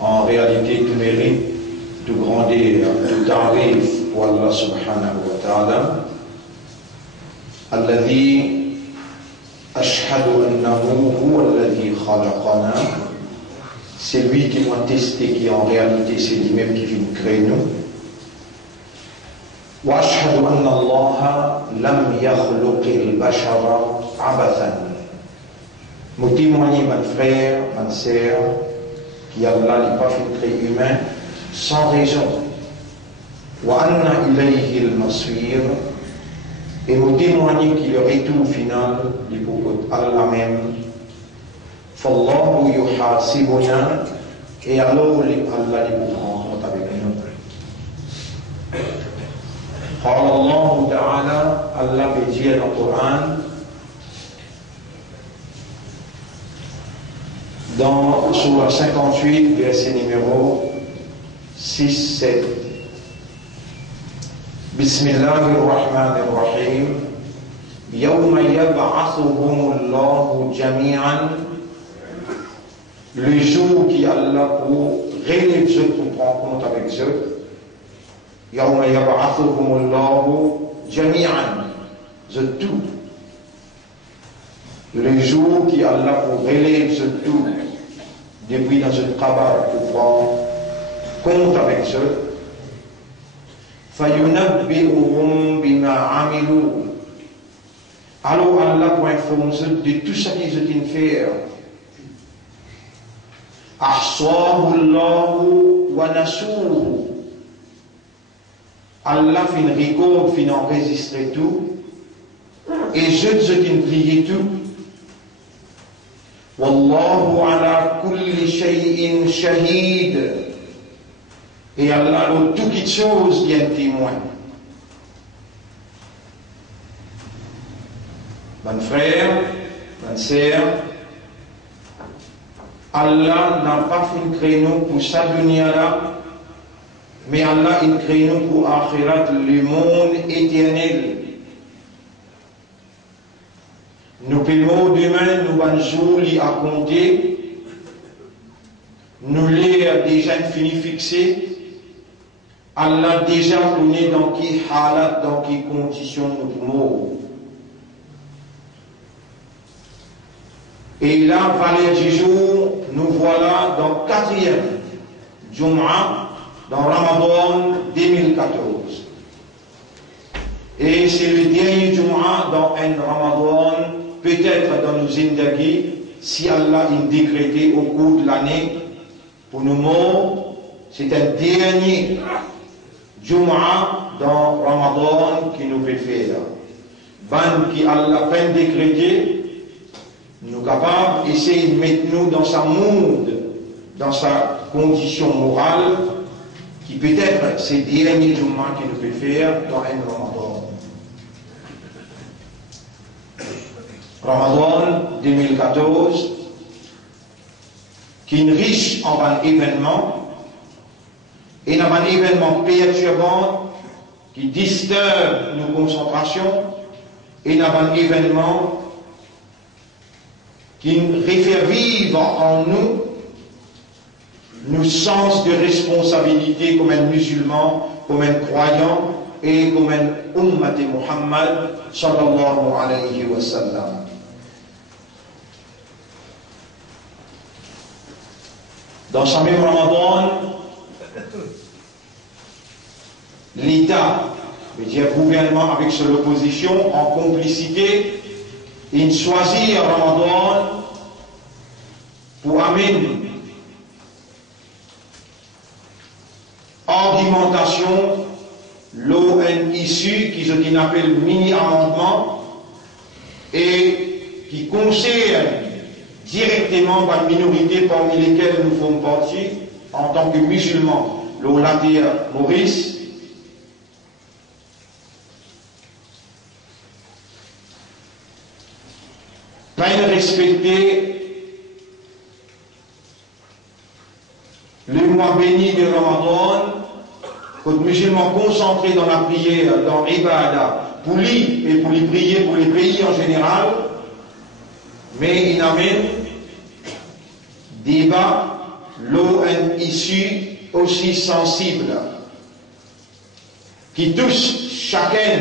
En réalité, tout mérite, tout grandeur, tout tarif pour Allah subhanahu wa ta'ala. Alladhi ashhadu annahu huwa alladhi khalaqana. C'est lui qui m'a testé, qui en réalité c'est lui-même qui vient créer nous. Wa ashhadu anna Allah lam yakhluqil bashara abathan. Nous témoignons, mon frère, ma sœur, qu'Allah n'est pas fait très humain sans raison. Wa anna ilayhi al-masir. Et nous témoignons qu'il le retour final du pour Allah même. Fallahu yuhasibuna. Et alors Allah les pour rendre compte avec nous. قال الله تعالى Allah peut dire dans le Coran, dans Surah 58, verset numéro 6-7. Bismillahirrahmanirrahim. Yawma yab'athuhumullahu jami'an. Le jour qui Allah pour réunir ceux pour prendre compte avec eux. Yawma yab'athuhumullahu jami'an. The tout. Le jour qui Allah pour relève ce tout depuis dans un travail pour prendre compte avec eux. فَيُنَبِّئُهُمْ بِمَا عَمِلُوا. Alors Allah pour informer eux de tout ce qu'ils ont fait. أَحْصَاهُ اللَّهُ وَنَسُوهُ. Allah fin record, fin enregistrer tout. Et je qui priait tout. Wallahu ala kulli shay'in shahid. Et Allah, dans toute chose, il y a un témoin. Mon frère, mon sœur, Allah n'a pas fait un créneau pour sa dunya là, mais Allah a un créneau pour Akhirat, le monde éternel. Nous paiements demain, nous allons jour à compter. Nous l'avons déjà fini fixé. Allah déjà connaît dans quelle halat, dans quelles conditions nous mourons. Et là, valeur du jour, nous voilà dans 4e Jum'a, dans Ramadan 2014. Et c'est le dernier Jum'a dans un Ramadan, peut-être dans nos zindagi, si Allah a décrété au cours de l'année, pour nous morts, c'est un dernier Jum'a dans Ramadan qui nous fait faire. Ban qui Allah peine décrété, nous capables d'essayer de mettre nous dans sa monde, dans sa condition morale, qui peut-être c'est le dernier Jum'a qui nous fait faire dans un Ramadan. Ramadan 2014, qui est riche en un événement, et un événement perturbant qui disturbe nos concentrations, et un événement qui fait vivre en nous nos sens de responsabilité comme un musulman, comme un croyant et comme un ummat Muhammad sallallahu alayhi wa sallam. Dans ce même Ramadan, l'État, le gouvernement avec son opposition, en complicité, il choisit Ramadan pour amener argumentation, l'eau issue qui se appelle mini-amendement et qui concerne directement par une minorité parmi lesquelles nous faisons partie, en tant que musulmans, l'Oladir Maurice, pas respecter le mois béni de Ramadan, comme musulmans concentrés dans la prière, dans l'Ibada, pour lui et pour les prier pour les pays en général, mais il amène débat, l'eau une issue aussi sensible, qui touche chacun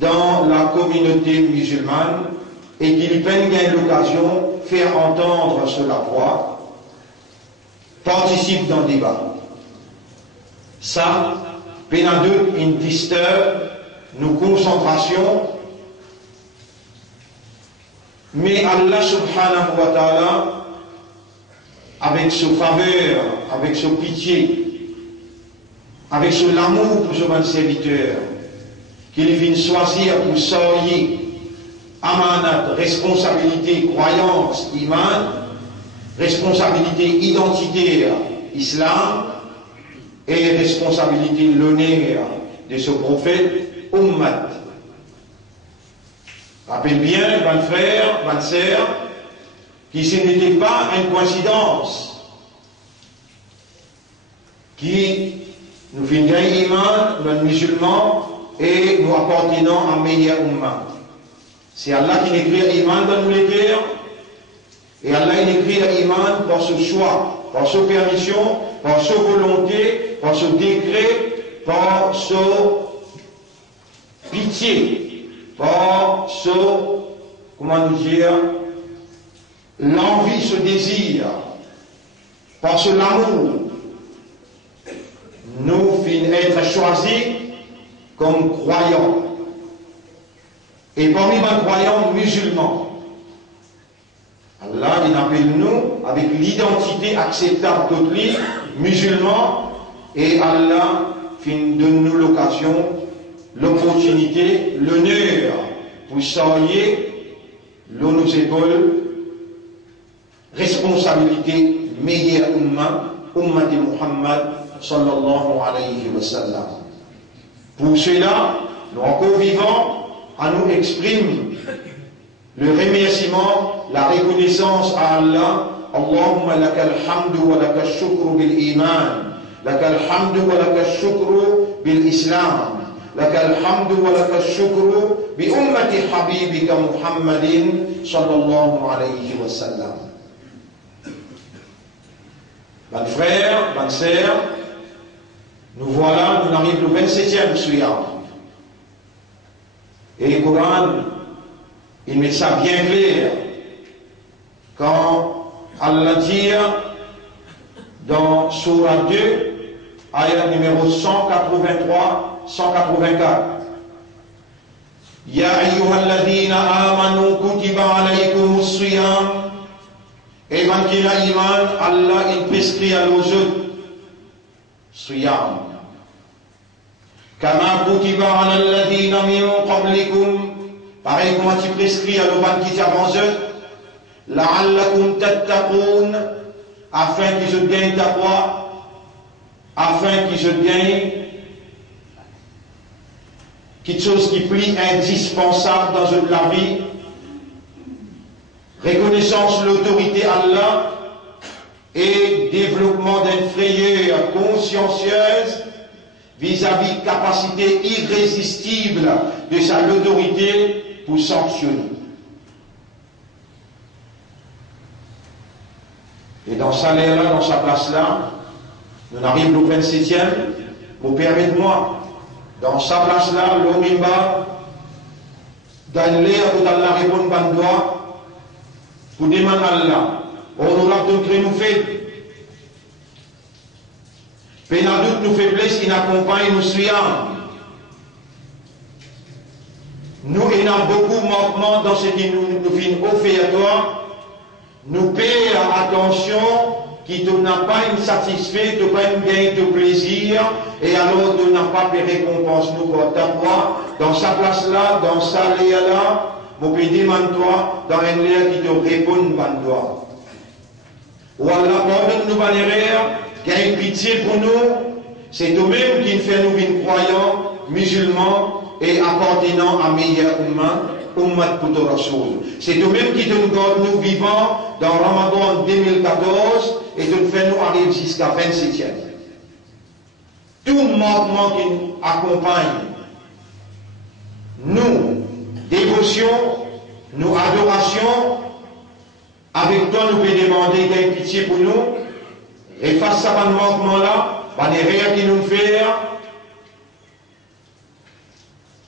dans la communauté musulmane et qui lui peine l'occasion de faire entendre sur la voix, participe dans le débat. Ça, pénadeux, une disturbe nos concentrations, mais Allah subhanahu wa ta'ala, avec sa faveur, avec sa pitié, avec son amour pour son serviteur, qu'il vient choisir pour soigner amanat, responsabilité, croyance, iman, responsabilité identitaire, islam, et responsabilité l'honneur de ce prophète, ummat. Rappelle bien, mes frères, mes sœurs, que ce n'était pas une coïncidence, qui nous fait gagner iman, nous musulmans, et nous appartenons à meilleur ummat. C'est Allah qui écrit iman dans nos cœurs, et Allah écrit iman par ce choix, par sa permission, par sa volonté, par ce décret, par sa pitié, par ce, comment nous dire, l'envie, ce désir, par ce l'amour, nous finissons être choisis comme croyants. Et parmi les croyants musulmans, Allah il appelle nous avec l'identité acceptable de lui, musulmans, et Allah donne nous l'occasion, l'opportunité, l'honneur pour saluer l'eau nos épaules, responsabilité meilleure ummat de Muhammad sallallahu alayhi wa sallam. Pour cela, nous encore vivants, à nous exprime le remerciement, la reconnaissance à Allah. Allahumma lakal hamdu wa lakal shukru bil iman, lakal hamdu wa lakal shukru bil islam, lakal hamdu wa lakal shukru bi ummati habibika Muhammadin sallallahu alayhi wa sallam. Mes frères, mes sœurs, nous voilà, nous arrivons au 27e Suyam. Et le Coran, il met ça bien clair. Quand Allah dit dans Surah 2, ayat numéro 183, 184, Ya ayyuhalladhina amanu kutiba alaykumus siyam. Et quand il a iman, Allah il prescrit à nos autres siyam. Kama kutiba ala alladhina min qablikum, pareil comment tu prescris à nos qui t'avancent, la'allakum tattaqun, afin qu'ils se gagnent ta foi, afin qu'ils se gagnent quelque chose qui est plus indispensable dans la vie, reconnaissance de l'autorité Allah et développement d'une frayeur consciencieuse vis-à-vis de capacité irrésistible de sa autorité pour sanctionner. Et dans sa là, dans sa place-là, nous arrivons au 27e, vous permettez-moi, dans sa place-là, l'Omimba, dans l'air où Allah répond par doigt, pour demander à Allah, honorable de nous fait. Pénadoute nous faiblesse qui n'accompagne nous suivants. Nous ayons beaucoup de manquements dans ce qui nous fait offert à toi. Nous payons attention qui ne n'a pas une satisfait, de pas une gain de plaisir, et alors de n'a pas de récompense. Nous pour ta foi, dans sa place là, dans sa léa là, mon pédé demande-toi dans un l'air qui te répond, bande-toi. Ou Allah, pardonne-nous, banérère, qui a une pitié pour nous, c'est nous-mêmes qui fait nous une croyants, musulmans et appartenant à meilleur ummat pour Rasoul. C'est nous-mêmes qui nous garde nous vivants dans Ramadan 2014 et nous fait nous arriver jusqu'à 27e. Tout manquement qui nous accompagne, nous, dévotion, nous, adoration, avec toi nous pouvons demander qu'il y ait pitié pour nous, et face à ce manquement-là, il y a rien qui nous fait,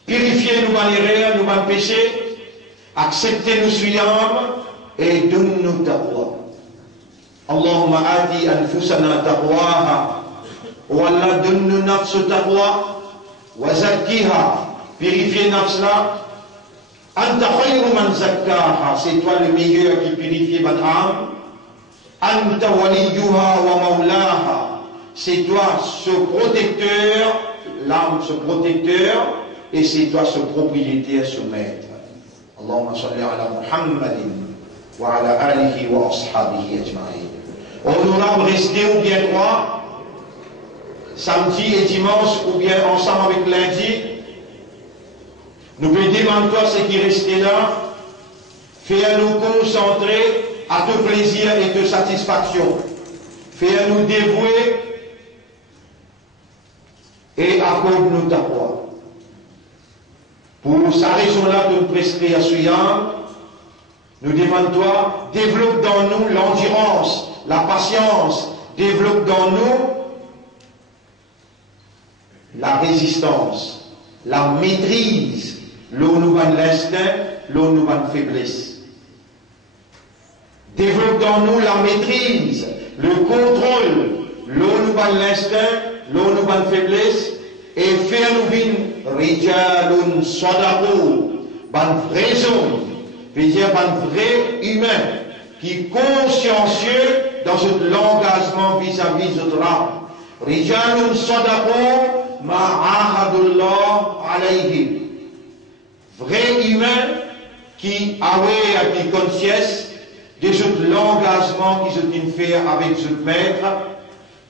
purifier nous manières, nous nos péchés, accepter nos suyam et donne-nous taqwa. Allahumma ati anfusana taqwaha. Wa Allah donne-nous nafs taqwa. Wa zakkiha. Purifier nafs là. Anta khayru man zakkaha. C'est toi le meilleur qui purifie votre âme. Anta waliyuha wa maulaha. C'est toi ce protecteur, l'âme ce protecteur. Et c'est toi ce propriétaire, ce maître. Allahumma salli ala Muhammadin wa ala alihi wa ashabihi ajma'in. On nous l'a resté ou bien quoi, samedi et dimanche ou bien ensemble avec lundi. Nous pouvons demander toi ce qui restait là, faire nous concentrer à ton plaisir et de satisfaction. Faire nous dévouer et accorde-nous ta foi. Pour sa raison-là de nous prescrire à Suyam, nous demandons toi, développe dans nous l'endurance, la patience, développe dans nous la résistance, la maîtrise, l'eau nous va l'instinct, l'eau nous va faiblesse. Développe dans nous la maîtrise, le contrôle, l'eau nous va l'instinct, l'eau nous va faiblesse, et faire nous vivre rijalun sadaqu, ban vrai homme, veut dire ban vrai humain, qui est consciencieux dans l'engagement vis-à-vis de l'âme. Rijalun sadaqu ma'ahadullah alayhi. Vrai humain qui a une conscience de l'engagement qui se fait avec ce maître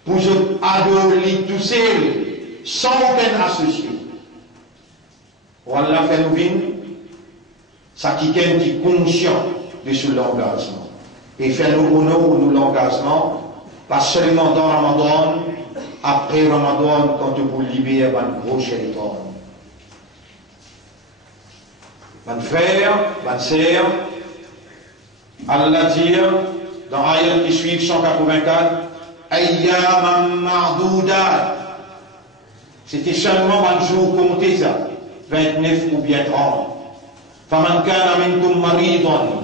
pour se adorer tout seul, sans aucun associé. Allah fait nous vivre, ça qui est conscient de ce engagement. Et fait nous honneur de l'engagement, pas seulement dans Ramadan, après Ramadan, quand vous libérez un gros shaitan. Mon frère, ma sœur, Allah dit dans l'ayat qui suit 184, Ayyaman ma'doudat. C'était seulement un jour compté ça, 29 ou bien 30. Faman kana minkum maridan.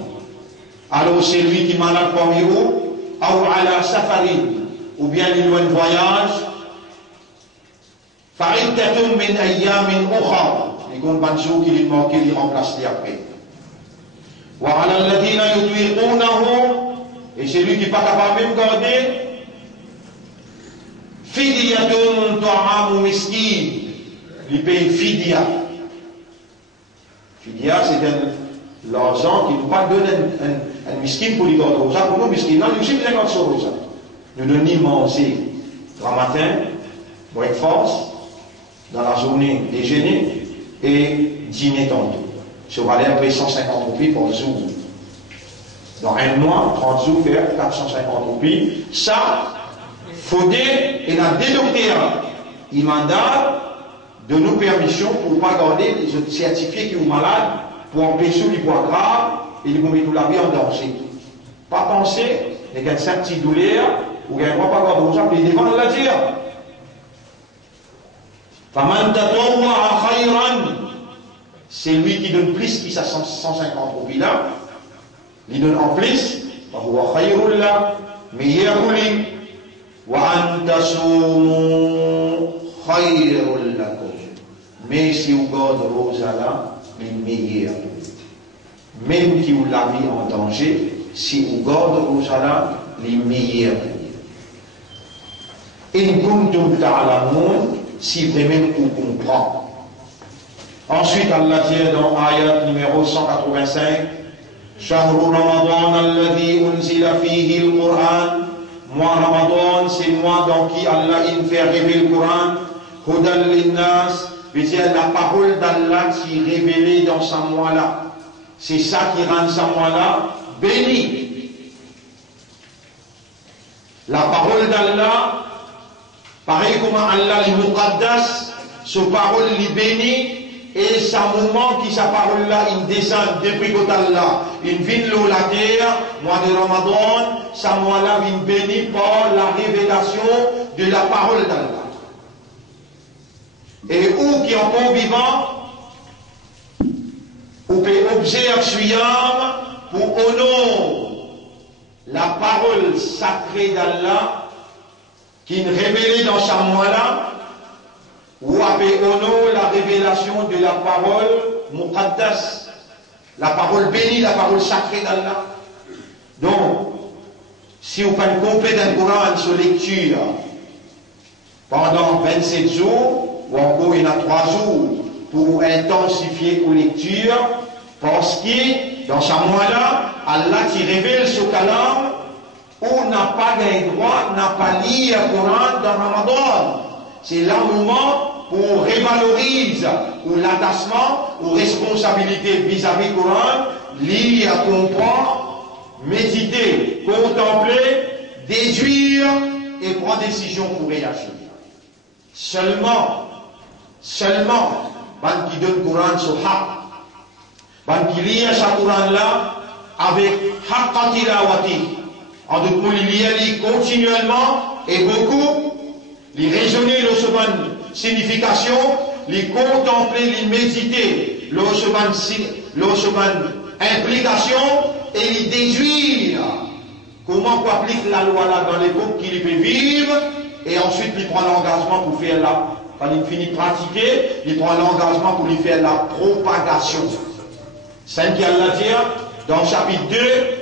Alors c'est lui qui est malade parmi vous, ou ala safarin, ou bien il loin de voyage. Fa'iddatun min ayyamin ukhra. Les grands banjou qui lui manquent, il remplace les après. Wa ala alladhina yutwiqunahu. Et c'est lui qui n'est pas capable même de garder. Fidyatun ta'amu miskin. Il paye fidya. Fidya, c'est l'argent qui ne pas donner un miskin pour lui garder. Ça, pour nous, miskin, non, nous sommes 50 euros. Nous donnons manger grand matin, breakfast, dans la journée déjeuner et dîner tantôt. Si on va aller après 150 roupies par jour. Dans un mois, 30 jours, faire 450 roupies. Ça, Faudé et la dédocteur, il mandat de nous permission pour ne pas garder les autres certifiés qui sont malades, pour empêcher les poids graves et les mettre la vie en danger. Pas penser, il y a un petit douleur, ou il y a un pas garder ça, mais devant la dire. C'est lui qui donne plus qui sa 150 roupies là, il donne en plus, meilleur pour lui. Mais si vous gardez Rosa là, il meilleur. Même qui vous l'a mis en danger, si vous gardez Rosa là, il meilleur. Et kuntum ta'lamun, si vraiment vous comprenez. Ensuite, Allah dit dans ayat numéro 185, Shahru Ramadan alladhi unzila fihi al-Qur'an. Mois Ramadan, c'est le mois dans qui Allah il fait révéler le Coran. Hudan linnas, c'est la parole d'Allah qui est révélée dans ce mois-là. C'est ça qui rend ce mois-là béni. La parole d'Allah, pareil comme Allah le Muqaddas, ce parole est béni. Et c'est un moment qui sa parole là, il descend depuis qu'Allah, il vient l'eau la terre, mois de Ramadan, ce mois-là vient béni par la révélation de la parole d'Allah. Et où qui est encore vivant, ou peut observer suyam pour honorer la parole sacrée d'Allah qui est révélée dans ce mois-là, ou avec honorer la révélation de la parole Muqaddas, la parole bénie, la parole sacrée d'Allah. Donc, si vous faites compléter un Coran sur lecture pendant 27 jours, ou encore il y en a 3 jours, pour intensifier vos lectures, parce que dans ce mois-là, Allah qui révèle ce calame, on n'a pas le droit, n'a pas lu le Coran dans Ramadan. C'est là le moment pour revaloriser ou l'attachement ou responsabilité vis-à-vis du Coran, lire, comprendre, méditer, contempler, déduire et prendre décision pour réagir. Seulement, ban qui donne le Coran sur haq, ban qui lit ce Coran-là avec haqqa tilawati, en d'autres mots, il lit continuellement et beaucoup, il raisonner le second signification, les contempler, les méditer, le second implication et les déduire. Comment on applique la loi là dans l'époque qu'il peut vivre et ensuite il prend l'engagement pour faire la, quand il finit de pratiquer, il prend l'engagement pour lui faire la propagation. C'est ce qu'il Allah dit dans chapitre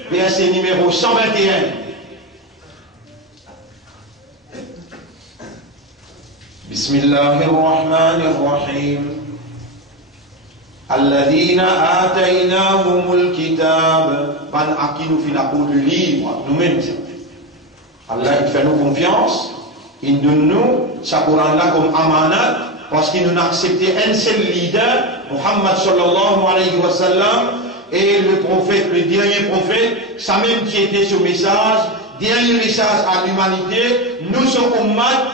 2, verset numéro 121. Bismillahir Rahmanir Rahim. Alladhina ataynahumul kitab. Ban à qui nous finissons le livre, nous-mêmes. Allah il fait nous confiance, il donne nous ce Coran-là comme amanat, parce qu'il nous a accepté un seul leader, Muhammad sallallahu alayhi wa sallam, et le prophète, le dernier prophète, ça même qui était ce message, dernier message à l'humanité, nous sommes ummat,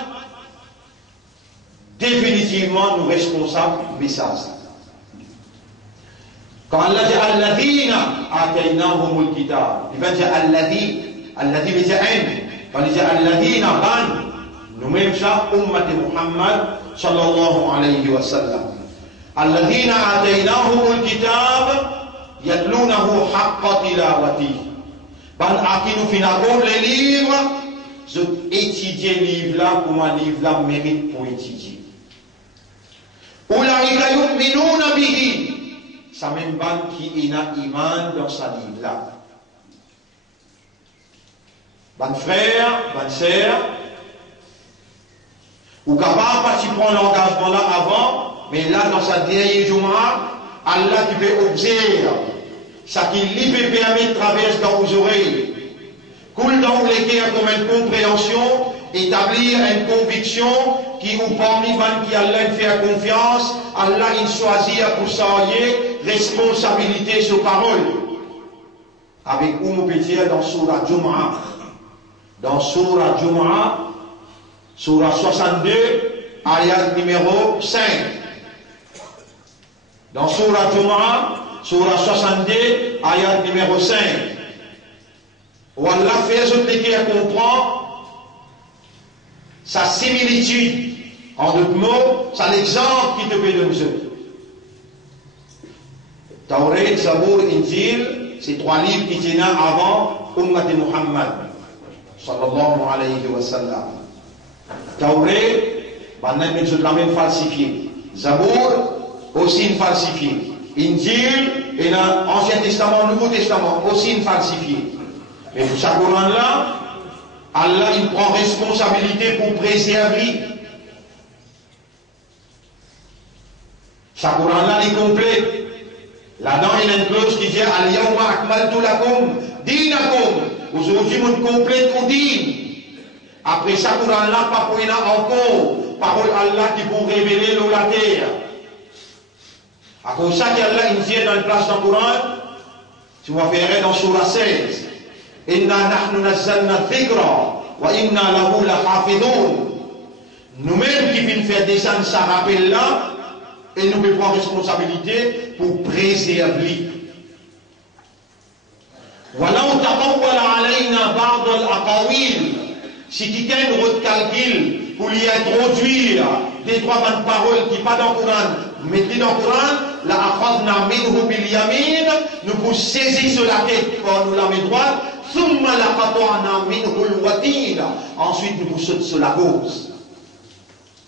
définitivement nous responsables du message. Quand Allah dit Alladhina ataynahumul kitab, il va dire Alladhi veut dire un. Quand il dit Alladhina ban, nous-mêmes ça, ummat Muhammad sallallahu alayhi wa sallam. Alladhina ataynahumul kitab, yatlunahu haqqa tilawati. Ban à qui nous finissons les livres, je étudier le livre là, comme un livre là mérite pour étudier. Ulaika yu'minuna bihi. Ça même ban qui a iman dans sa livre là. Ban frère, ban sœur, ou capable pas tu prends l'engagement là avant, mais là dans sa dernière Jumu'ah, Allah qui peut observer, ça qui lui peut permettre de traverser dans vos oreilles, coule dans les cœurs comme une compréhension, établir une conviction qui vous parmi qui Allah fait confiance, Allah il choisit pour s'allier responsabilité sur parole. Avec où nous peut dire dans Surah Jumu'ah. Dans Surah Jumu'ah, Surah 62, ayat numéro 5. Dans Surah Jumu'ah, Surah 62, ayat numéro 5. Où Allah fait ce qu'on comprend sa similitude. En d'autres mots, c'est l'exemple qui te peut donner. Tawrat, Zabour, Injil, ces 3 livres qui tiennent avant Ummat Muhammad sallallahu alayhi wa sallam. Tawrat, c'est la même falsifié. Zabour, aussi une falsifiée. Injil, et dans l'Ancien Testament, Nouveau Testament, aussi une falsifiée. Et pour ce Coran-là, Allah il prend responsabilité pour préserver. Ce Coran-là est complet. Là-dedans, il y a une clause qui dit Al-Yawma akmaltu lakum dinakum. Aujourd'hui, on complète au din. Après ça, Coran-là, pas pour encore. Parole Allah qui pour révéler l'eau la terre. À cause de ça qu'Allah il dit dans une place dans le Coran, si vous verrez dans Surah 16, Inna nahnu nazzalna dhikra wa inna lahu lahafidun. Nous-mêmes qui venons faire descendre ça rappel là, et nous pouvons prendre responsabilité pour préserver. Walau taqawwala alayna ba'd al-aqawil. Si quelqu'un recalcule pour y introduire des trois bonnes paroles qui pas dans le Coran, mettez dans le Coran, la akhadna minhu bil yamin, nous pour saisir sur la tête pour nous la main droite, thumma la qata'na minhu al watin, ensuite nous pour sauter sur la cause.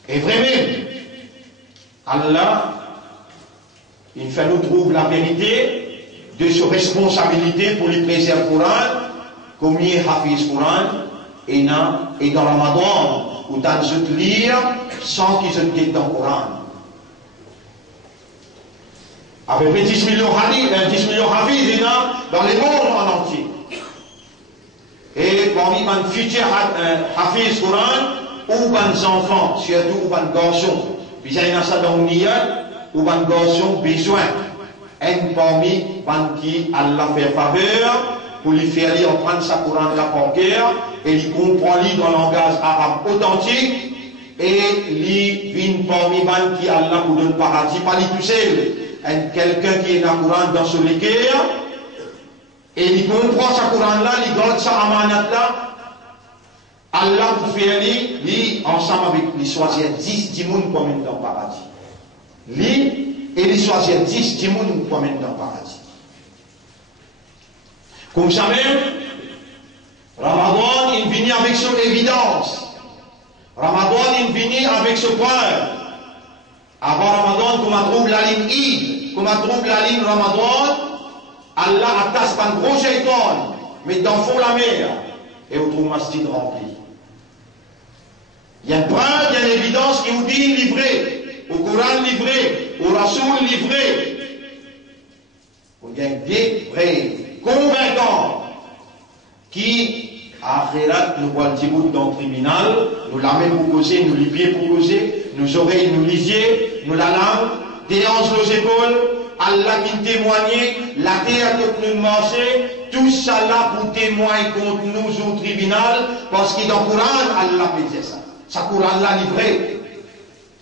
Et vraiment, Allah, il fait nous trouver la vérité de ses responsabilités pour les préserver le Coran, comme il hafiz Coran, et dans Ramadan, où t'as de lire sans qu'ils se quittent dans le Coran. Avec les 10 millions hafiz, dans les mondes en entier. Et parmi les futurs hafiz Coran, ou les enfants, surtout ou les garçons, puis il y a ça dans le niat, ou les garçons besoin. Et parmi les qui Allah fait faveur, pour lui faire lire, prendre sa Coran de la bancaire, et il comprend lui dans le langage arabe authentique, et il vient parmi les qui Allah pour donner paradis, pas lui tout seul. Quelqu'un qui est dans le Coran dans ce l'équerre, et il comprend sa Coran là, il garde sa amanat là, Allah pour faire lui, ensemble avec lui, choisir 10 timouns pour mettre dans le paradis. Lui, et il choisir 10 timouns pour mettre dans le paradis. Comme ça même, Ramadan, il vient avec son évidence. Ramadan, il vient avec ce point. Avant Ramadan, comme on trouve la ligne I, comme on trouve la ligne Ramadan, Allah attache par un gros shaitan, mais dans le fond la mer, et on trouve masjid rempli. Il y a un point, il y a une évidence qui vous dit livré, au Coran livré, au Rasoul livré. Il y a des vrais convaincants qui, à Akhirat, nous voient le petit bout dans le tribunal, nous la main pour causer, nous les pieds pour causer, nos oreilles, nous lisier, nous la langue, des hanches nos épaules, Allah qui témoignait, la terre que nous marcher, tout ça là pour témoigner contre nous au tribunal, parce que dans le Coran, Allah peut dire ça. Ça Coran là livré.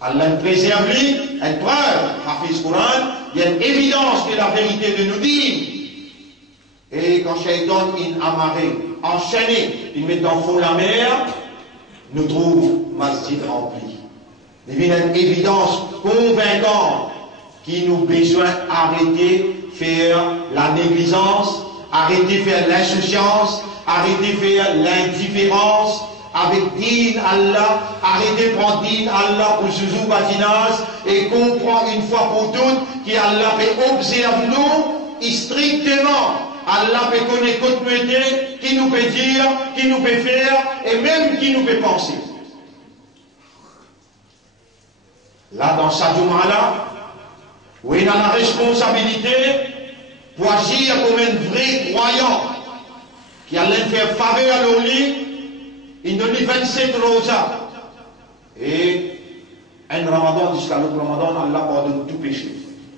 Allah nous préserve lui, une preuve, Hafiz Coran, il y a une évidence que la vérité de nous dit. Et quand Shaitan il amarré, enchaîné, il met dans le fond la mer, nous trouve masjid rempli. Il y a une évidence convaincante qui nous besoin d'arrêter de faire la négligence, arrêter de faire l'insouciance, arrêter de faire l'indifférence, avec din Allah, arrêter de prendre din Allah pour Zouzou Batinas et comprendre une fois pour toutes qu'Allah peut observer nous strictement. Allah peut connaître continuité, qui nous peut dire, qui nous peut faire et même qui nous peut penser. Là, dans sa Jum'ala, où il a la responsabilité pour agir comme un vrai croyant qui allait faire faveur à l'oli, il nous dit 27 rosas. Et un Ramadan, jusqu'à l'autre Ramadan, Allah pardonne tout péché.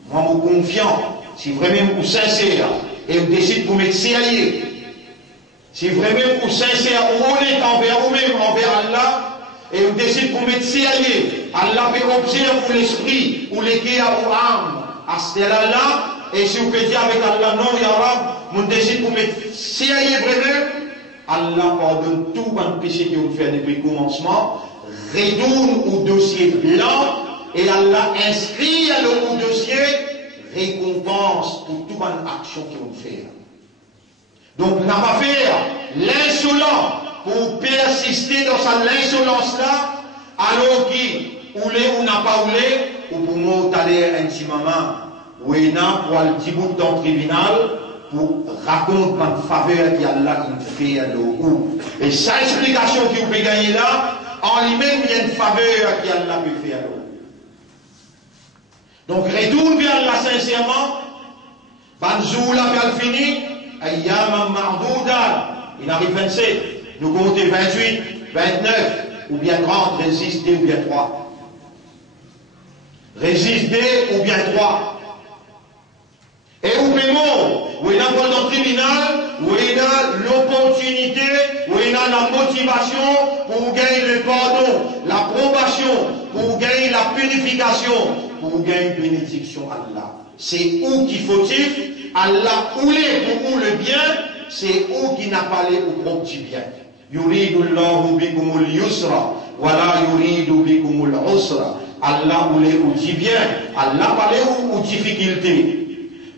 Moi, je suis confiant, si vraiment vous sincère, et vous décidez pour mettre sérieux, si vraiment vous sincère, ou honnête envers vous-même, envers Allah, et vous décidez pour mettre sérieux, Allah peut observer pour l'esprit, ou l'équerre, ou l'âme, à ce là, et si vous pouvez dire avec Allah, non, Ya Rab, vous décidez pour mettre sérieux vraiment, Allah pardonne tout le péché que vous faites depuis le commencement, retourne au dossier blanc, et Allah inscrit au dossier récompense pour toute bonne action que vous faites. Donc, n'a pas faire l'insolent pour persister dans l'insolence là, alors qui oulé ou n'a pas oulé, ou pour moi, t'aller intimement, ou pour aller petit bout dans le tribunal, pour raconter ma faveur qu'Allah fait à l'eau. Et sa explication que vous pouvez gagner là, en lui-même, il y a une faveur qu'Allah peut faire à l'eau. Donc retourne vers Allah sincèrement. Banzoula qu'elle finit. Ayyam ma'douda. Il arrive 27. Nous comptons 28, 29, ou bien 30, résister ou bien 3. Résister ou bien 3. Et au paiement, où il y a un tribunal, où il y a l'opportunité, où il y a la motivation pour gagner le pardon, l'approbation, pour gagner la purification, pour gagner une bénédiction à Allah. C'est où qu'il faut-il, Allah ou le bien, c'est où qui n'a pas les ou propre du bien. Yuridu Allahu bikumul yusra, wala yuridu bikumul usra. Allah ou les ou du bien, Allah pas les ou difficulté.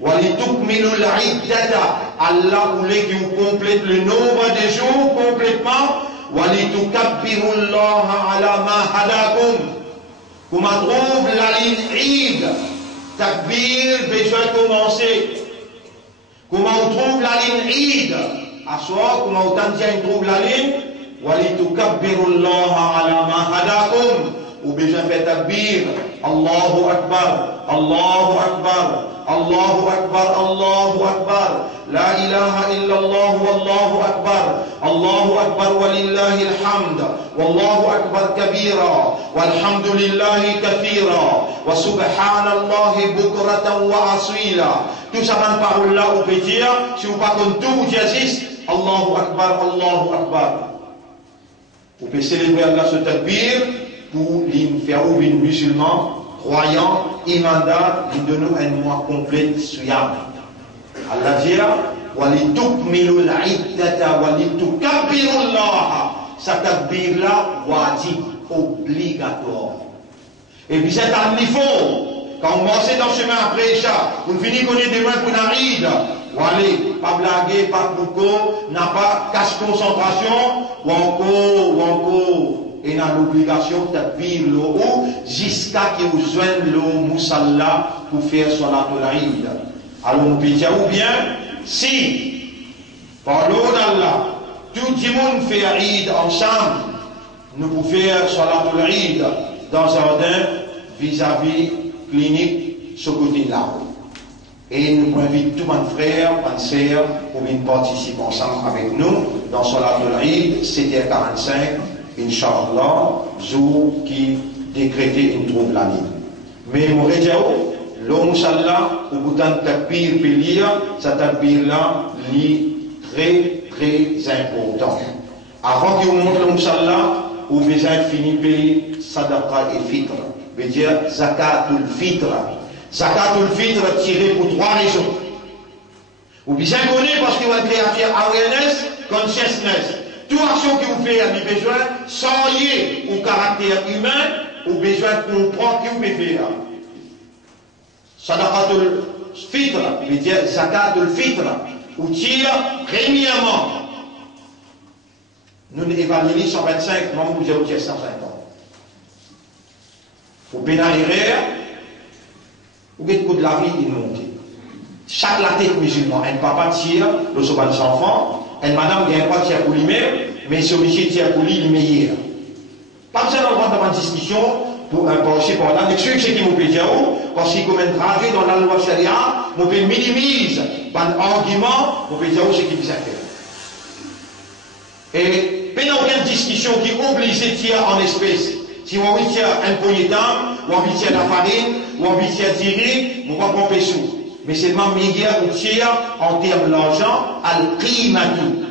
وَلِتُكْمِلُوا الْعِدَّةَ Allah voulait que vous complète le nombre de jours complètement. وَلِتُكَبِّرُوا اللَّهَ عَلَى مَا هَدَاكُمْ. Comment trouve la ligne Eid? Takbir, besoin de commencer. Comment on trouve la ligne Eid? À soi, comment on trouve la ligne? وَلِتُكَبِّرُوا اللَّهَ عَلَى مَا هَدَاكُمْ. Ou besoin de faire takbir. Allahu Akbar, Allahu Akbar. Allahu Akbar, Allahu Akbar, La ilaha illallah, Wallahu Akbar, Allahu Akbar, walillahi alhamd, Wallahu Akbar kabira, walhamdulillahi kathira, wa subhanallahi bukratan wa asila. Tout ça dans parole là, on peut dire, si vous pas comme tout, vous dites, Allahu Akbar, Allahu Akbar. Vous pouvez célébrer Allah ce takbir pour les faire ouvrir les musulmans. Croyants, imandats, nous donnons un mois complet suyam. Allah dit, وَلِتُكْمِلُوا الْعِدَّةَ وَلِتُكَبِّرُوا اللَّهَ. Ça takbir là, wajib, obligatoire. Et puis c'est un niveau. Quand on marche dans le chemin après ça, on finit qu'on est demain pour la ride. Ou allez, pas blaguer, pas beaucoup, n'a pas casse concentration, ou encore. Et dans l'obligation de vivre le haut jusqu'à ce que vous joignez le moussalla pour faire salat al-Eid. Alors on peut dire ou bien si par l'eau d'Allah tout le monde fait Eid ensemble, nous pouvons faire salat al-Eid dans un jardin vis-à-vis clinique ce côté-là. Et nous invitons tous mes frères, mes sœurs pour venir participer ensemble avec nous dans salat al-Eid, c'était 45. Inch'Allah, jour qui décrété une trouve l'année. Mais mon rédiao, l'homme Inch'Allah, au bout d'un takbir pélia, cet takbir-là, est très, très important. Avant qu'il vous montre l'homme Inch'Allah, vous besoin fini payer sadaqa et fitra. Veut dire zakatul fitra. Zakatul fitra tiré pour 3 raisons. Vous besoin connaître parce qu'il va créer awareness, consciousness. Toute action que vous faites a besoin, sans lier au caractère humain, au besoin de comprendre que vous pouvez faire. Sadaqatul fitra, veut dire zakatul fitra, ou tire premièrement. Nous évaluons 125, non, vous avez 150. Vous pénaliser, vous avez le coup de la vie, il monte. Chaque la tête musulman, un papa tire, le soban des enfants, une madame qui a un pas tire pour lui-même, mais ce monsieur tire pour lui, il est meilleur. Pas besoin d'entrer dans une discussion pour un pencher pour la lecture, c'est qui vous peut dire, parce qu'il comme un trajet dans la loi Sharia, vous pouvez minimiser par un argument, vous pouvez dire, c'est qui vous fait. Et, il n'y a aucune discussion qui oblige de tirer en espèces. Si on veut tirer un poignet d'âme, ou on veut tirer la farine, ou on veut tirer tirer, vous ne pouvez pas pomper sous. Mais c'est le média ou tire en termes d'argent, al-qimatu.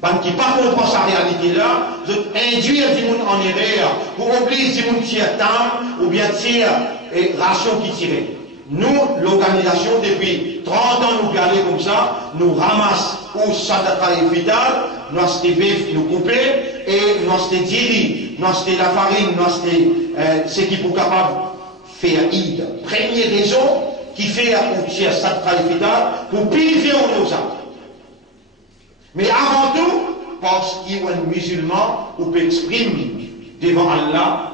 Parce qui pas comprend sa réalité là, de induire du monde en erreur, pour obliger du monde tire temps, ou bien tire et ration qui tire. Nous, l'organisation, depuis 30 ans, nous gardons comme ça, nous ramassons ou sadaqa et vital, nous achetons bœuf, nous coupons, et nous achetons diri, nous achetons la farine, nous achetons ce qui est capable de faire Eid. Première raison, qui fait un tiers sadaqa et vital, pour purifier nos âmes. Mais avant tout, parce qu'il y a un musulman qui peut exprimer devant Allah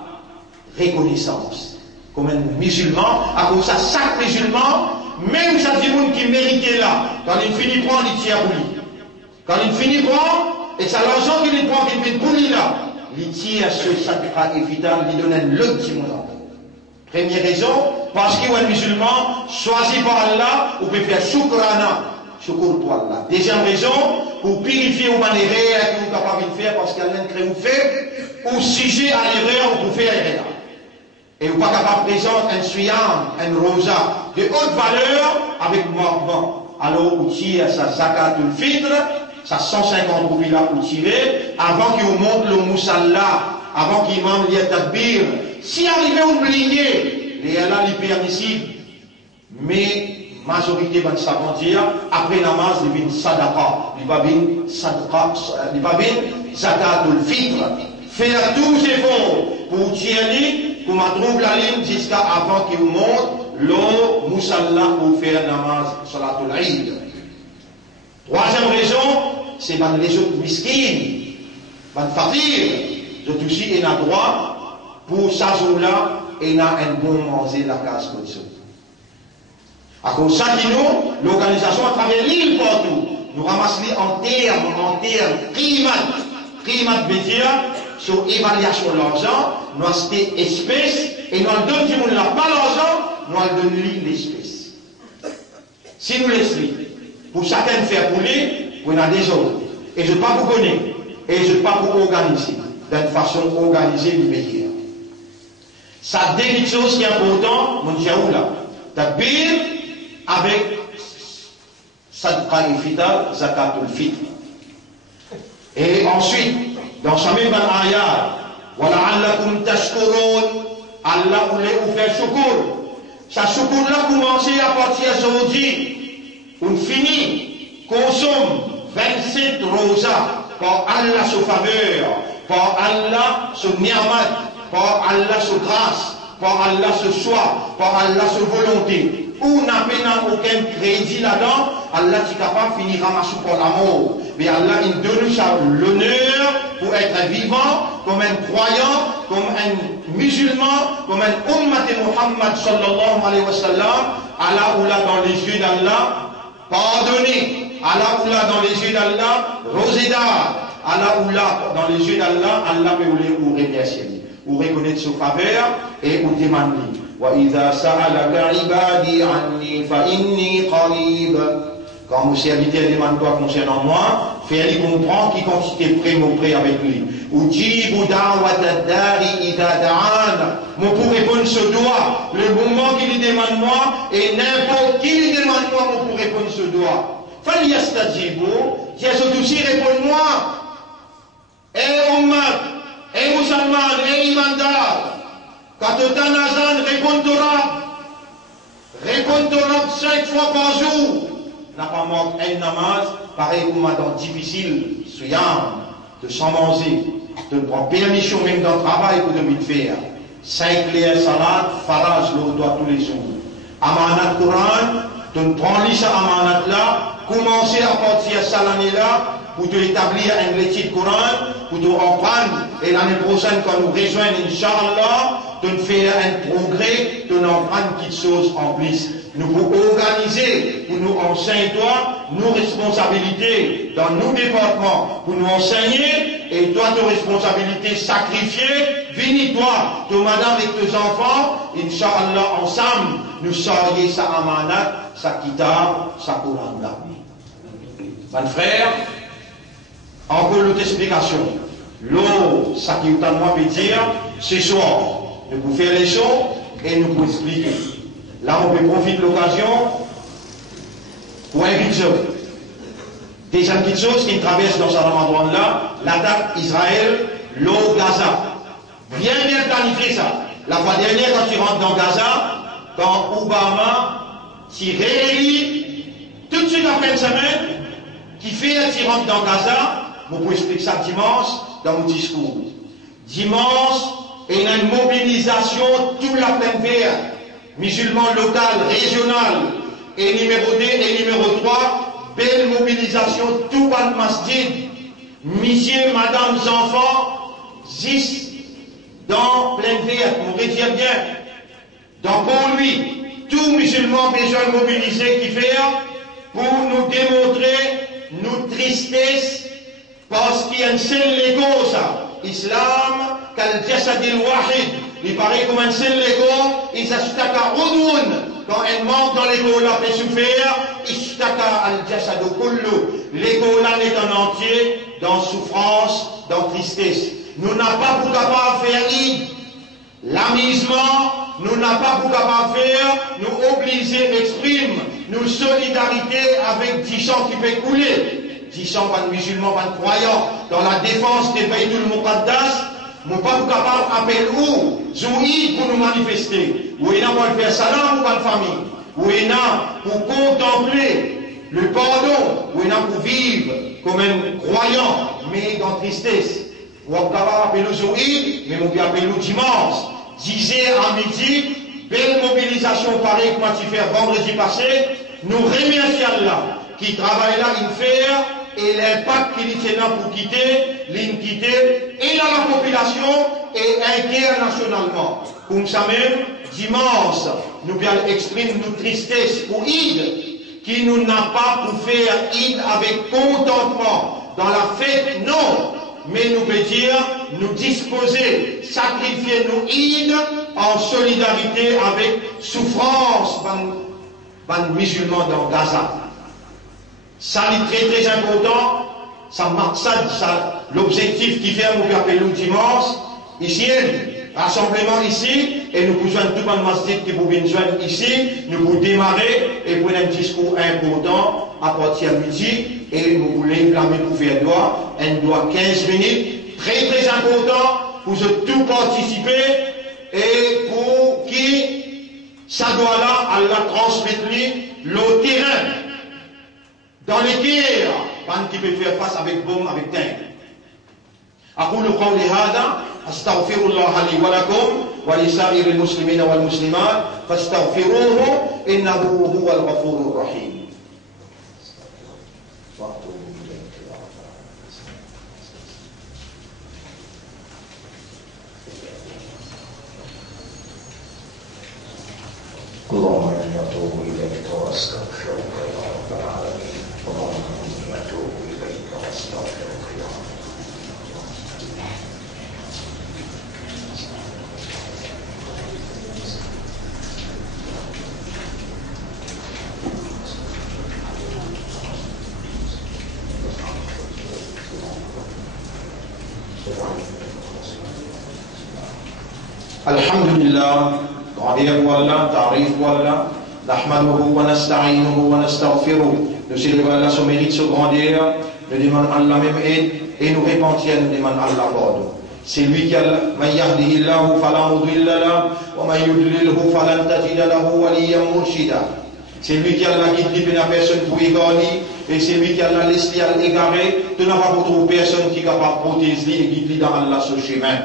reconnaissance. Comme un musulman, à cause de ça, chaque musulman, même ça dit qui méritait là, quand il finit prendre, il tire pour lui. Quand il finit prendre, et ça l'argent qu'il prend, qu'il met pour lui là, il tire sur sadaqa et vital, il donne un lot de monde. Première raison, parce qu'il y a un musulman choisi par Allah, ou peut faire shukrana, shukr pour Allah. Deuxième raison, pour purifier ou l'erreur que vous êtes capable de faire parce qu'Allah crée ou fait, ou sujet à l'erreur ou pour faire l'erreur. Et vous n'êtes pas capable de présenter un suyam, un rosa de haute valeur avec mouvement. Alors, vous tirez sa zakat ou fitr, ça 150 roupies là pour tirer, avant qu'il vous montre le moussalla, avant qu'il m'en lie tadbir. Si arrivé à oublier, les Allah les permissibles, mais majorité va savants dire, après namaz, il vient sadaqa, il va bien sadaqa, il va bien zakat ou fitr. Faire tous ces efforts pour tirer, pour ma trouver la ligne jusqu'à avant qu'il vous montre le moussalla pour faire namaz salatul Eid. Troisième raison, c'est que les autres miskines, les fakir, ont aussi un droit pour ça jour-là, et a un bon manger la case comme ça. À cause de ça, l'organisation à travers l'île partout, nous ramassons en termes, primat veut dire, sur évaluation de l'argent, nous achetons espèces, et nous donnons du monde là pas l'argent, nous donnons l'espèce. Si nous laissons, pour chacun faire pour lui, on a des autres. Et je ne peux pas vous connaître, et je ne peux pas vous organiser, d'une façon organisée du meilleur. Ça dit quelque chose qui est important, mon Dieu là. Takbir avec Sadqa et Fidal, Zakatul Fitr. Et ensuite, dans sa même ayat, وَلَعَلَّكُمْ تَشْكُرُونَ, Allah voulait vous faire shukr. Sa shukr là commence à partir d'aujourd'hui. On finit, consomme 27 rosas par Allah sous faveur, par Allah sous ni'mat, par Allah sous grâce, par Allah sous choix, par Allah sous volonté. Où n'a pas aucun crédit là-dedans, Allah est capable de finir ramasser pour l'amour. Mais Allah, il donne l'honneur pour être vivant, comme un croyant, comme un musulman, comme un ummat de Muhammad sallallahu alayhi wa sallam. Allah ou là dans les yeux d'Allah, pardonné. Allah ou là dans les yeux d'Allah, roséda. Allah ou là dans les yeux d'Allah, Allah peut vous remercier, vous reconnaître sa faveur et vous demander. وَإِذَا سَأَلَكَ عِبَادِي عَنِّي فَإِنِّي قَرِيبٌ. Quand mon serviteur demande quoi concernant moi, fais-lui comprendre qu'il considère prêt, mon prêt avec lui. Ujibu da'wata dari idha da'an. Mon pour répondre ce doigt, le moment qu'il lui demande moi, et n'importe qui lui demande moi, mon pour répondre ce doigt. Falyastajibu, Jésus aussi réponds-moi. Eh ummat, eh musulman, eh imandar. Quand tu as un azan, réponds-toi 5 fois par jour. N'a pas manqué un namaz, pareil comme dans difficile, soyam, de s'en manger, de prendre permission même dans le travail pour de faire. 5 liens salade, farage, l'eau doit tous les jours. Amanat Coran, tu prends l'issa amanat là, commencer à partir de cette année-là, pour te établir un étude Coran, pour te reprendre, et l'année prochaine, quand nous rejoignons, Inch'Allah, de faire un progrès, de nous prendre quelque chose en plus. Nous pour organiser, pour nous enseigner toi, nos responsabilités dans nos départements, pour nous enseigner, et toi, tes responsabilités sacrifiées, viens toi, toi madame avec tes enfants, Inch'Allah, ensemble, nous sorrions sa amanat, sa kitab, sa Coran. Mon frère, encore l'autre explication. L'eau, ça qui est à moi veut dire, ce soir, nous pouvons faire les choses et nous pouvons expliquer. Là, on peut profiter de l'occasion pour inviter deuxième petite chose qui traverse dans ce ramadan-là, l'attaque Israël, l'eau Gaza. Bien planifier ça. La fois dernière, quand tu rentres dans Gaza, quand Obama, tu réélit, tout de suite après une semaine, qui fait tu rentres dans Gaza, je peux expliquer ça dimanche dans mon discours. Dimanche, il y a une mobilisation toute la pleine verte, musulmans local, régional, et numéro 2 et numéro 3, belle mobilisation, tout le masjid, messieurs, madame, enfants, 10 dans pleine verte, on retient bien. Donc pour lui, tout musulman besoin de mobiliser qui fait pour nous démontrer nos tristesses, parce qu'il y a une seule cause, Islam, qu'al jasadil wahid, il paraît comme un seul l'école, il s'astaka Oudoun. Quand elle manque dans l'école, là, fait souffrir, istaka al-jasadu kullu. L'école là est en entier dans souffrance, dans tristesse. Nous n'avons pas pour capable de faire l'amusement, nous n'avons pas pour capable de faire, nous obliger, exprime, nous solidarité avec 10 gens qui peuvent couler. 10 gens, pas de musulmans, pas de croyants, dans la défense des Baytul Muqaddas. Nous ne sommes pas capables d'appeler où, Zouïd pour nous manifester. Où il y a pour faire salam pour la famille. Où il y a pour contempler le pardon. Où il y a pour vivre comme un croyant, mais dans tristesse. Où on est capable d'appeler Zouïd, mais on peut appeler dimanche. 10h à midi, belle mobilisation pareille que moi tu fais vendredi passé. Nous remercions Allah qui travaille là, il fait. Et l'impact qu'il y a pour quitter, et dans la population et internationalement. Comme ça même, dimanche, nous bien exprimer notre tristesse pour Eid, qui nous n'a pas pour faire Eid avec contentement. Dans la fête, non. Mais nous pouvons dire, nous disposer, sacrifier nos Eid en solidarité avec souffrance des musulmans dans Gaza. Ça est très important, ça marque ça, l'objectif qui fait nous appeler le dimanche, ici, rassemblement ici, et nous pouvons joindre tout le masjid qui vous joindre ici, nous pouvons démarrer et prendre un discours important à partir de midi, et nous voulons flammer pour faire droit, un doigt 15 minutes, très important, pour tout participer, et pour qui ça doit là, Allah transmettre le terrain. Dans les guerres, on qui peut faire face avec bombe, avec tank. أقول قولي هذا أستغفر الله لي ولكم ولسائر المسلمين والمسلمات فاستغفروه إنه هو الغفور الرحيم. اللهم إني أتوب إليك وأستغفرك يا رب العالمين. اللهم إني أتوب إليك وأستغفرك يا رب. الحمد لله غادير ولا تعريف ولا نحمده ونستعينه ونستغفره. Nous célébrons Allah son mérite, son grandeur, nous demandons Allah même aide et nous repentir, nous demandons Allah pardon. C'est lui qui a من يهده الله فلا مضل له ومن يضلله فلن تجد له وليا مرشدا. C'est lui qui a la guide de la personne pour égarer et c'est lui qui a la laissé à l'égarer. Tu n'as pas pour personne qui est capable de protéger et guider dans Allah ce chemin.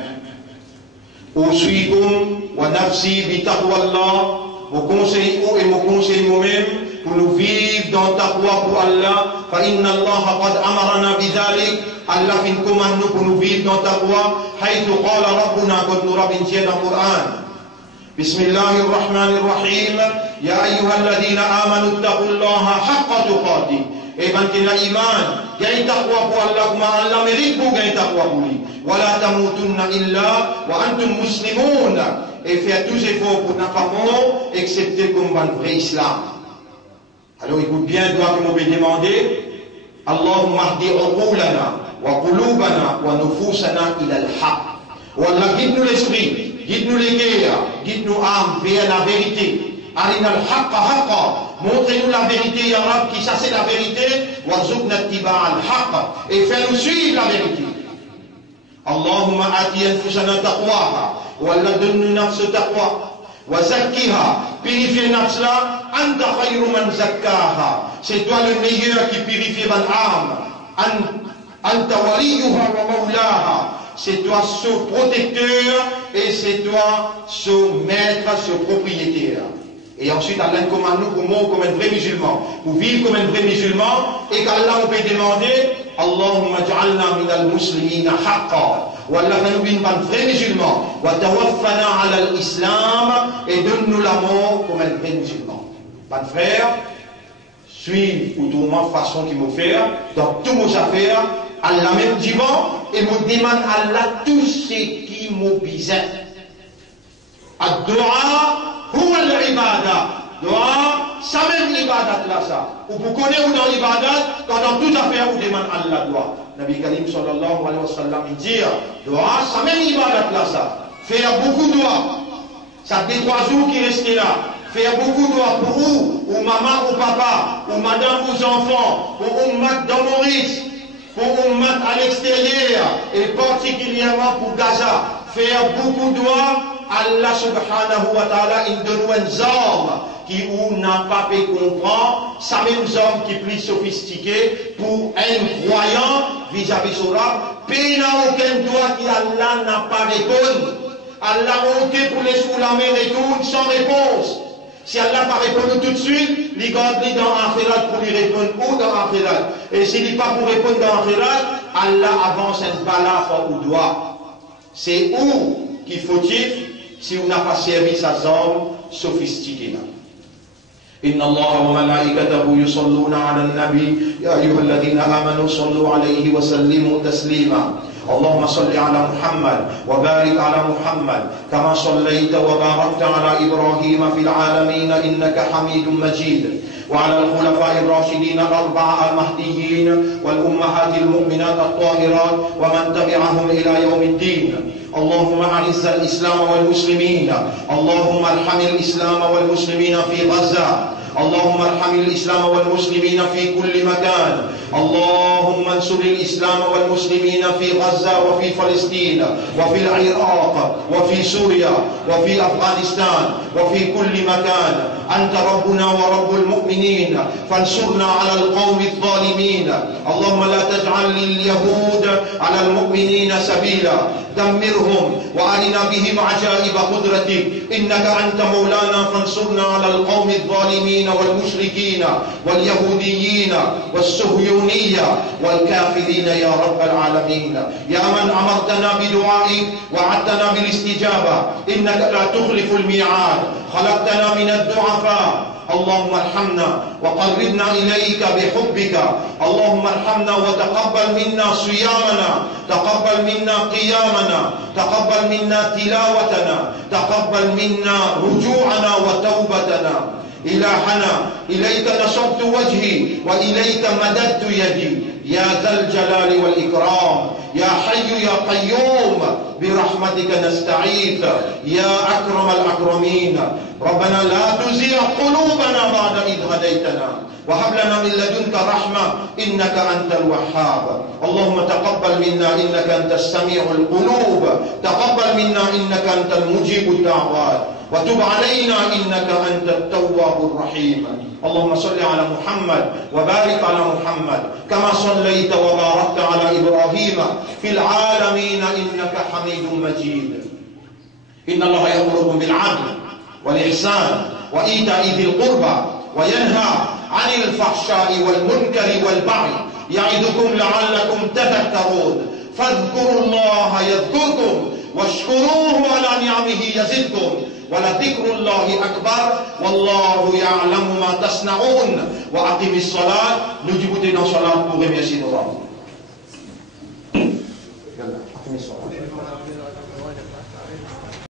Ousuikum wa nafsi bi taqwallah. Mon conseil et mon conseil moi-même pour nous vivre dans taqwa pour Allah. Fa inna Allah qad amarana bidhalik. Allah fin commande nous pour nous vivre dans taqwa. Haythu qala rabbuna qad nous rabbin tiens dans le Coran. Bismillahir Rahmanir Rahim. Ya ayyuhalladhina amanu ittaqullaha haqqa tuqatih. Et ben qu'il a iman, gagne taqwa pour Allah comme Allah mérite pour gagner taqwa pour lui. Wala tamutunna illa wa antum muslimun. Et faire tous les efforts pour ne pas mourir, excepté comme un vrai islam. Alors écoute bien, toi que m'ont demandé, Allahumma hdi uqulana wa qulubana wa nufusana ila al-haq. Wallah, guide-nous l'esprit, guide-nous les guerres, guide-nous âmes vers la vérité. Arina al-haqqa haqqa. Montrez-nous la vérité, Ya Rab, qui ça c'est la vérité. Warzuqna ittiba'a al-haqqa. Et fais-nous suivre la vérité. Allahumma ati anfusana taqwaha. Wallah, donne-nous nafs taqwa. Wa zakkiha. Purifie nafs là. Anta khayru man zakkaha. C'est toi le meilleur qui purifie mon âme. Anta waliyuha wa mawlaha. C'est toi ce protecteur et c'est toi ce maître, ce propriétaire. Et ensuite, Allah commande nous pour mourir comme un vrai musulman, pour vivre comme un vrai musulman, et qu'Allah on peut demander, Allahumma ja'alna min al-muslimina haqqa. Ou Allah nous vivre comme un vrai musulman, wa tawaffana ala l'islam, et donne-nous la mort comme un vrai musulman. Mon frère, suivre ou tourment façon qu'il m'a fait, dans tous nos affaires, Allah même dit bon, et me demande Allah tout ce qui m'a besoin. Ad-du'a huwa al-ibada. Doa, ça même l'ibadat là ça. Ou vous connaissez où dans l'ibadat, quand dans toute affaire vous demandez Allah doa. Nabi Karim sallallahu alayhi wa sallam il dit, doa, ça même l'ibadat là ça. Faire beaucoup de doigts. Ça fait 3 jours qui restent là. Faire beaucoup de doigts pour vous, ou maman ou papa, ou madame ou enfants, pour ummat dans Maurice, pour ummat à l'extérieur, et particulièrement pour Gaza. Faire beaucoup de doigts. Allah subhanahu wa ta'ala, il donne un homme qui ou n'a pas pu comprendre, ça même homme qui est plus sophistiqué pour un croyant vis-à-vis de Sora, pays n'a aucun droit qui Allah n'a pas répondu. Allah ok pour les sous la mer retourne sans réponse. Si Allah n'a pas répondu tout de suite, il garde dans Akhirat pour lui répondre ou dans Akhirat. Et s'il n'est pas pour répondre dans Akhirat, Allah avance un balaf ou doigt. C'est où qu'il faut-il si on n'a pas servi sa zone sophistiquée. إن الله وملائكته يصلون على النبي يا أيها الذين آمنوا صلوا عليه وسلموا تسليما اللهم صل على محمد وبارك على محمد كما صليت وباركت على إبراهيم في العالمين إنك حميد مجيد وعلى الخلفاء الراشدين الأربعة المهديين والأمهات المؤمنات الطاهرات ومن تبعهم إلى يوم الدين اللهم أعز الإسلام والمسلمين اللهم ارحم الإسلام والمسلمين في غزة اللهم ارحم الإسلام والمسلمين في كل مكان اللهم انصر الإسلام والمسلمين في غزة وفي فلسطين وفي العراق وفي سوريا وفي أفغانستان وفي كل مكان أنت ربنا ورب المؤمنين فانصرنا على القوم الظالمين اللهم لا تجعل لليهود على المؤمنين سبيلا دمرهم وأرنا بهم عجائب قدرتك إنك أنت مولانا فانصرنا على القوم الظالمين والمشركين واليهوديين والصهيونية والكافرين يا رب العالمين يا من أمرتنا بدعائك وعدتنا بالاستجابة إنك لا تخلف الميعاد خلقتنا من الضعفاء اللهم ارحمنا وقربنا إليك بحبك اللهم ارحمنا وتقبل منا صيامنا تقبل منا قيامنا تقبل منا تلاوتنا تقبل منا رجوعنا وتوبتنا إلهنا إليك نصبت وجهي وإليك مددت يدي يا ذا الجلال والإكرام يا حي يا قيوم برحمتك نستعيذ يا أكرم الأكرمين ربنا لا تزغ قلوبنا بعد إذ هديتنا وهب لنا من لدنك رحمة إنك أنت الوهاب اللهم تقبل منا إنك أنت السميع القلوب تقبل منا إنك أنت المجيب الدعوات وتب علينا إنك أنت التواب الرحيم اللهم صل على محمد وبارك على محمد كما صليت وباركت على إبراهيم في العالمين إنك حميد مجيد إن الله يأمركم بالعدل والإحسان وإيتاء ذي القربى وينهى عن الفحشاء والمنكر والبغي يعظكم لعلكم تذكرون فاذكروا الله يذكركم واشكروه على نعمه يزدكم ولذكر الله أكبر والله يعلم ما تصنعون وأقم الصلاة نجيب dans salat pour remercier nos rabbins.